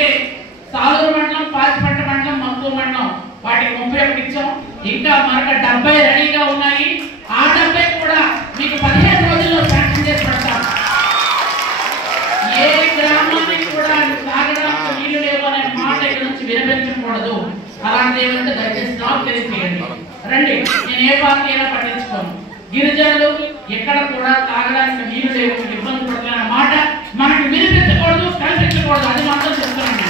అంటే సాలూరు మండలం, పాచిపట్ట మండలం, మక్కువ మండలం వాటికి 31 ఇచ్చాం. ఇంకా మనకు 70 రెడీగా ఉన్నాయి. ఆ 70 కూడా మీకు 15 రోజుల్లో శాంక్షన్ చేసి పెడతాం. ఏ గ్రామానికి కూడా తాగడానికి నీళ్లు లేవు అనే మాట ఇక్కడ నుంచి వినిపించకూడదు. అలాంటి ఏమంటే దయచేసి నాకు తెలియజేయండి. రండి, నేను ఏ పార్టీ అయినా పట్టించుకోను. గిరిజనులు ఎక్కడ కూడా తాగడానికి నీళ్లు లేవు, ఇబ్బంది పడుతున్న మాట మనకు వినిపించకూడదు, కల్పించకూడదు. అది మాత్రం చెప్తున్నాను.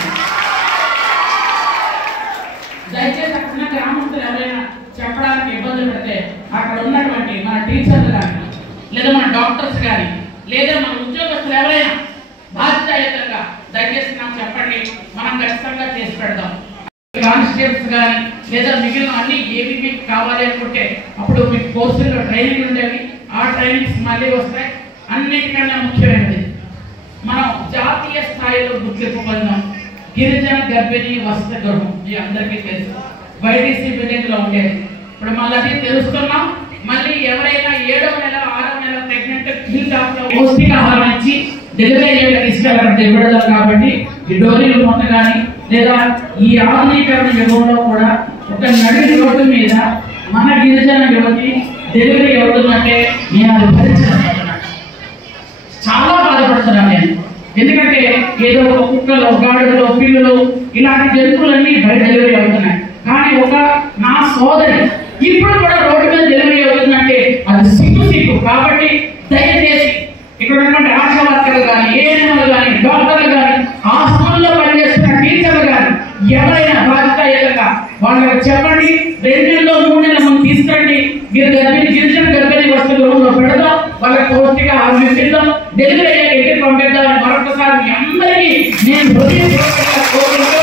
దయచేసి అక్కడ గ్రామస్తులు ఎవరైనా చెప్పడానికి ఇబ్బంది పెడితే అక్కడ ఉన్నటువంటి మన టీచర్లు కానీ, లేదా మన డాక్టర్స్ కానీ, లేదా మన ఉద్యోగస్తులు ఎవరైనా బాధ్యతాయుతంగా దయచేసి నాకు చెప్పండి, మనం ఖచ్చితంగా చేసి పెడదాం. కానిస్టేబుల్స్ కానీ లేదా మిగిలిన అన్ని ఏవి మీకు కావాలి అనుకుంటే అప్పుడు మీకు కోర్సుల్లో ట్రైనింగ్ ఉండేవి. ఆ ట్రైనింగ్స్ మళ్ళీ వస్తాయి. అన్నిటికన్నా ముఖ్యమైనది మనం జాతీయ స్థాయిలో గుర్తింపు పొందాం గిరిజన గర్భిణీ వసతి గృహం. ఇది అందరికీ తెలుసు, వైటీసీ బిల్డింగ్ లో ఉండేది. ఇప్పుడు మళ్ళీ అది తెలుస్తున్నాం. మళ్ళీ ఎవరైనా 7వ నెల 6వ నెల ప్రెగ్నెంట్ పౌష్టికాహారం ఇచ్చి డెలివరీ తీసుకెళ్ళాలంటే ఇవ్వడం కాబట్టి ఈ డోరీలు మొత్తం కానీ లేదా ఈ ఆధునీకరణ యుగంలో కూడా ఒక నడి రోడ్డు మీద మన గిరిజన యువతి డెలివరీ అవుతుందంటే నేను అది భరించలేకపోతున్నాను. చాలా బాధపడుతున్నాను నేను. ఎందుకంటే ఏదో ఒక కుక్కలు, గాడులు, పిల్లులు ఇలాంటి జంతువులన్నీ బయట డెలివరీ అవుతున్నాయి. కానీ ఒక నా సోదరి ఇప్పుడు కూడా రోడ్డు మీద డెలివరీ అవుతుందంటే అది సిగ్గు. కాబట్టి దయచేసి ఇక్కడ ఉన్నటువంటి ఆశా వర్కర్లు కానీ, ఏఎన్ఎంలు కానీ, డాక్టర్లు కానీ, ఆ స్కూల్లో పనిచేస్తున్న టీచర్లు కానీ ఎవరైనా బాధ్యతగా వాళ్ళకి చెప్పండి. 2 నెలలు 3 నెలల ముందు తీసుకురండి. గిరిజన గర్భిణీ వసతి గృహంలో పెడదాం. వాళ్ళకి పౌష్టికాహారం ఇద్దాం. డెలివరీ అయ్యాక ఇంటికి పంపిద్దాం. మరొకసారి మీ అందరికీ నేను హృదయపూర్వకంగా కోరుకుంటూ